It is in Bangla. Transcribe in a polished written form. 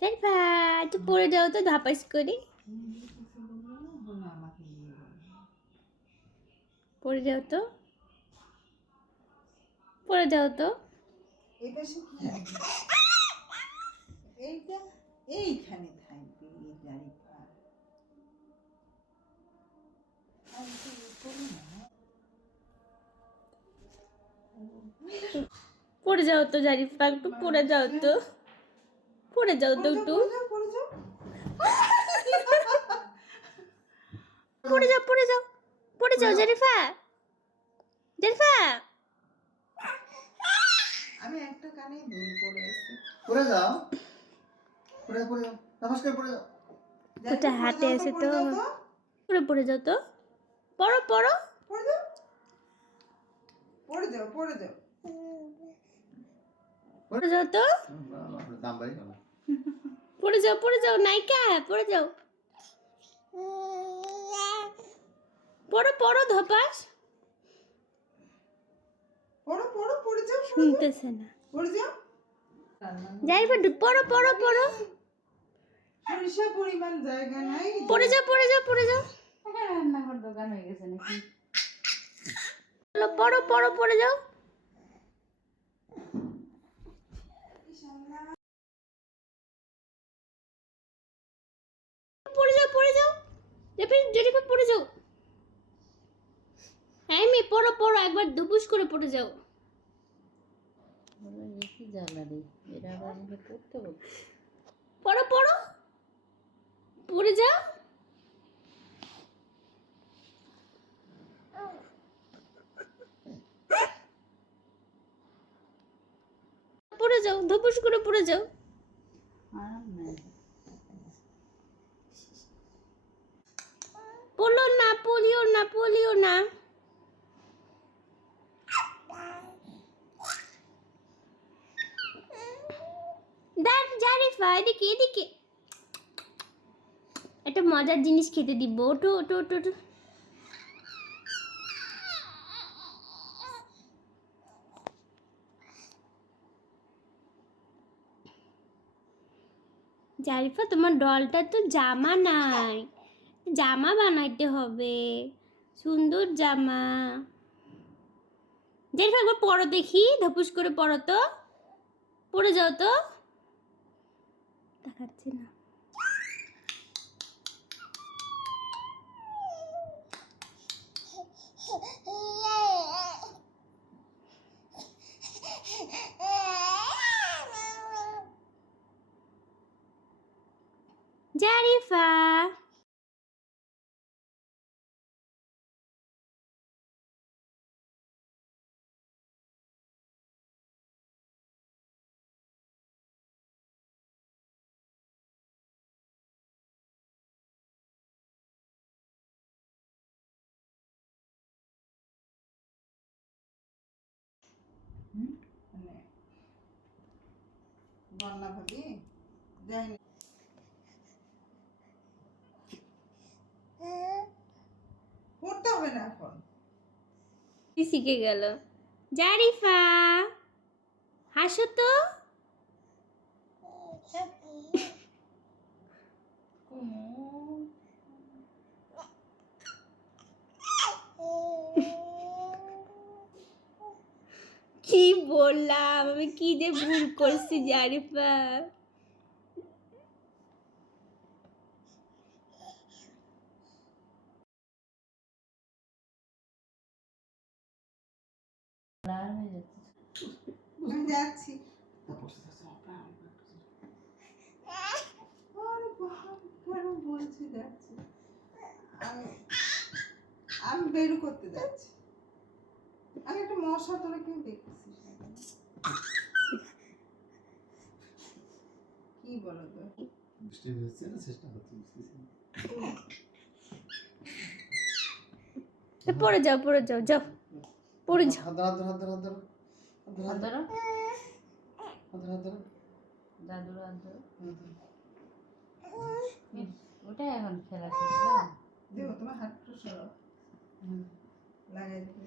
জারিফা একটু পড়ে যাও তো ধাপাস করে, পড়ে যাও তো, পড়ে যাও তো। এইটা এইখানে থাকবে এই জারিফা। পড়ে যাও তো জারিফা, একটু পড়ে যাও তো, পড়ে যাও তো একটু, পড়ে যাও, পড়ে যাও, পড়ে যাও জারিফা, জারিফা। আমি একটা কানে দুল পড়ে আসছি। পড়ে যাও, পড়ে যাও, নমস্কার, পড়ে যাও। ওটা হাতে আছে তো, পড়ে পড়ে যাও তো, পড়ো পড়ো, পড়ে যাও, পড়ে যাও, পড়ে যাও, পড়ে যাও তো, দাম বাড়ি গেল। পড়ে যাও, পড়ে যাও, নাইকা পড়ে যাও, পড়ো পড়ো ধপাস। পড়ো পড়ো, পড়ে যাও, শুনতেছে না, পড়ে যাও। জারিফা পড়ো পড়ো পড়ো, সরিষা পরিমাণ জায়গা নাই। পড়ে যাও, পড়ে যাও, পড়ে যাও, রান্নাঘর দোকান হয়ে গেছে নাকি? পড়ো পড়ো, পড়ে যাও। পড়ে যাও, পড়ে যাও, জারিফা পড়ে যাও। হ্যাঁ মেয়ে পড়ো পড়ো, একবার ধুপুস করে পড়ে যাও। কি জ্বালা রে, এরা আবার আমাকে পড়তে বলছে। পড়ো পড়ো, পড়ে যাও, পড়ে যাও, ধুপুস করে পড়ে যাও। আরাম নাই। পড়লো না, পড়িও না, পড়িও না। দেখ জারিফা এদিকে এদিকে, একটা মজার জিনিস খেতে দিব, ওঠো ওঠো ওঠো ওঠো। জারিফা তোমার ডলটা তো জামা নাই, জামা বানাইতে হবে, সুন্দর জামা। জারিফা একবার পড়ো দেখি, ধপুস করে পড়ো তো, পড়ে যাও তো, দেখাচ্ছি না। জারিফা মানে বন্যা ভাবি যাইনি, পড়তে হবে না এখন। শিখে গেল। জারিফা হাসো তো, কি বললাম আমি, কি যে ভুল করছি জারিফা। আর হয়ে যাচ্ছে। আমি যাচ্ছি। আরে বাবা, কেন বলছি যাচ্ছি? আমি আমি বের করতে যাচ্ছি। আমি একটা মশা তোরা কেউ দেখছিস কি বলো তো? বৃষ্টি হচ্ছে না, চেষ্টা করতে বুঝতেছি। পড়ে যাও, পড়ে যাও, যাও পড়ে যাও। হাত ধরো, হাত ধরো, হাত ধরো, হাত ধরো, হাত ধরো, হাত ধরো, দাদুর হাত ধরো। হাত ধরো। ওটাই এখন খেলা শেষ না? দেখো তোমার হাতটা সরাও, লাগাই দিতে